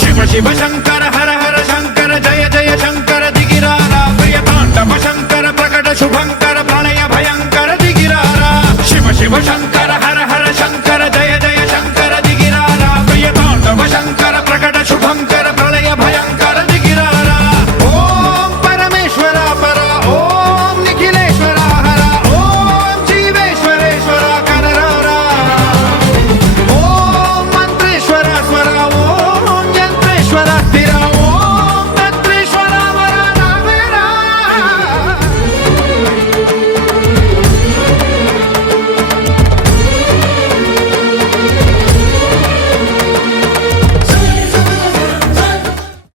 शिव शिव शंकर हर हर शंकर जय जय शंकर दिगिरारा प्रिय तांडव शंकर प्रकट शुभंकर